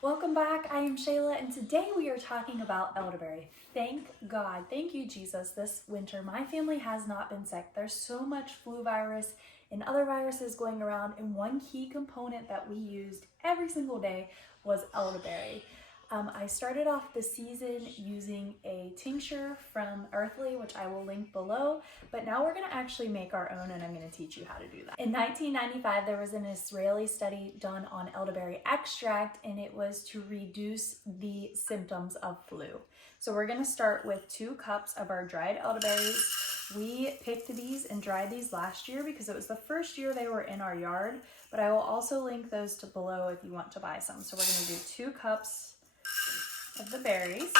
Welcome back. I am Shayla, and today we are talking about elderberry. Thank God, thank you Jesus, this winter my family has not been sick. There's so much flu virus and other viruses going around, and one key component that we used every single day was elderberry. I started off the season using a tincture from Earthly, which I will link below, but now we're gonna actually make our own, and I'm gonna teach you how to do that. In 1995, there was an Israeli study done on elderberry extract, and it was to reduce the symptoms of flu. So we're gonna start with 2 cups of our dried elderberries. We picked these and dried these last year because it was the first year they were in our yard, but I will also link those to below if you want to buy some. So we're gonna do 2 cups of the berries.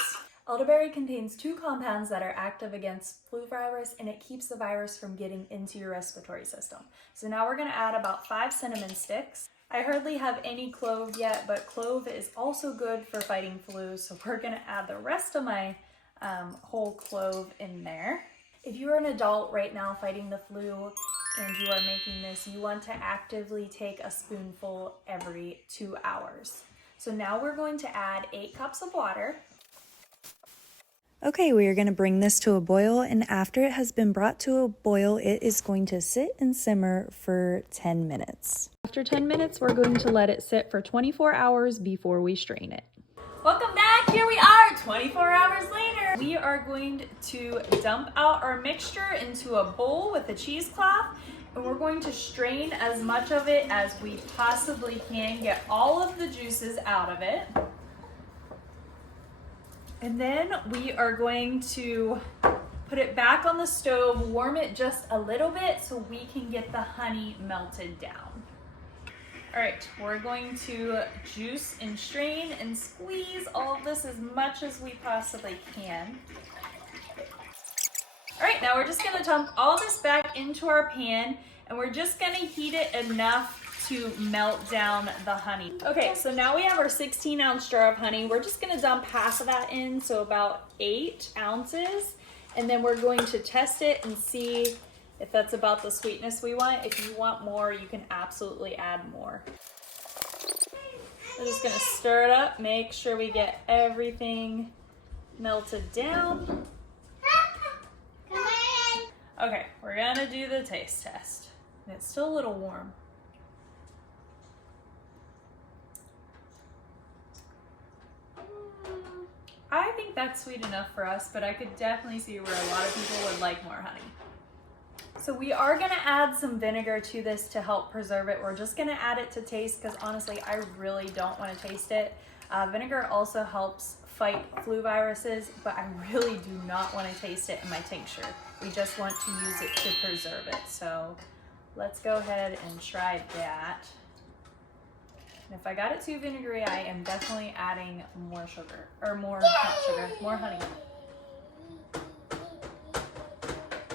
Elderberry contains 2 compounds that are active against flu virus, and it keeps the virus from getting into your respiratory system. So now we're gonna add about 5 cinnamon sticks. I hardly have any clove yet, but clove is also good for fighting flu, so we're gonna add the rest of my whole clove in there. If you are an adult right now fighting the flu and you are making this, you want to actively take a spoonful every 2 hours. So now we're going to add 8 cups of water. Okay, we are going to bring this to a boil, and after it has been brought to a boil, it is going to sit and simmer for 10 minutes. After 10 minutes, we're going to let it sit for 24 hours before we strain it. Welcome back, here we are, 24 hours later. We are going to dump out our mixture into a bowl with a cheesecloth, and we're going to strain as much of it as we possibly can, get all of the juices out of it. And then we are going to put it back on the stove, warm it just a little bit so we can get the honey melted down. All right, we're going to juice and strain and squeeze all of this as much as we possibly can. All right, now we're just gonna dump all this back into our pan, and we're just gonna heat it enough to melt down the honey. Okay, so now we have our 16-ounce jar of honey. We're just gonna dump half of that in, so about 8 ounces, and then we're going to test it and see if that's about the sweetness we want. If you want more, you can absolutely add more. We're just gonna stir it up, make sure we get everything melted down. Okay, we're gonna do the taste test. It's still a little warm. I think that's sweet enough for us, but I could definitely see where a lot of people would like more honey. So we are gonna add some vinegar to this to help preserve it. We're just gonna add it to taste because honestly, I really don't wanna taste it. Vinegar also helps fight flu viruses, but I really do not wanna taste it in my tincture. We just want to use it to preserve it. So let's go ahead and try that. And if I got it too vinegary, I am definitely adding more sugar, or more, not sugar, more honey.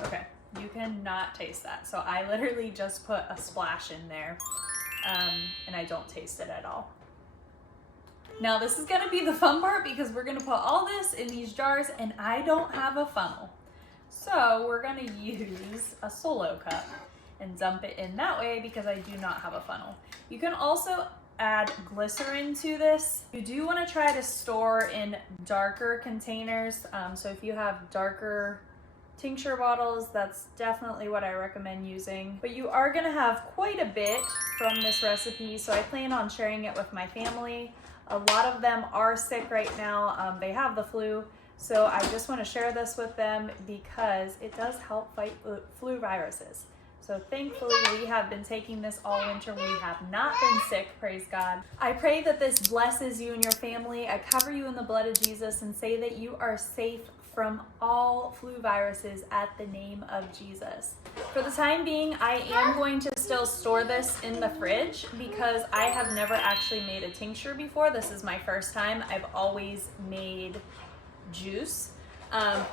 Okay, you cannot taste that. So I literally just put a splash in there, and I don't taste it at all. Now this is gonna be the fun part because we're gonna put all this in these jars, and I don't have a funnel. So we're gonna use a solo cup and dump it in that way because I do not have a funnel. You can also add glycerin to this. You do want to try to store in darker containers. So if you have darker tincture bottles, that's definitely what I recommend using. But you are going to have quite a bit from this recipe, so I plan on sharing it with my family. A lot of them are sick right now. They have the flu. So I just want to share this with them because it does help fight flu viruses. So thankfully we have been taking this all winter. We have not been sick, praise God. I pray that this blesses you and your family. I cover you in the blood of Jesus and say that you are safe from all flu viruses at the name of Jesus. For the time being, I am going to still store this in the fridge because I have never actually made a tincture before. This is my first time. I've always made juice.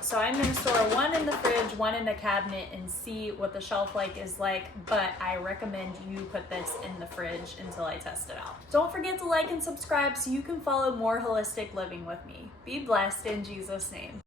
So I'm going to store one in the fridge, one in the cabinet, and see what the shelf life is like, but I recommend you put this in the fridge until I test it out. Don't forget to like and subscribe so you can follow more holistic living with me. Be blessed in Jesus' name.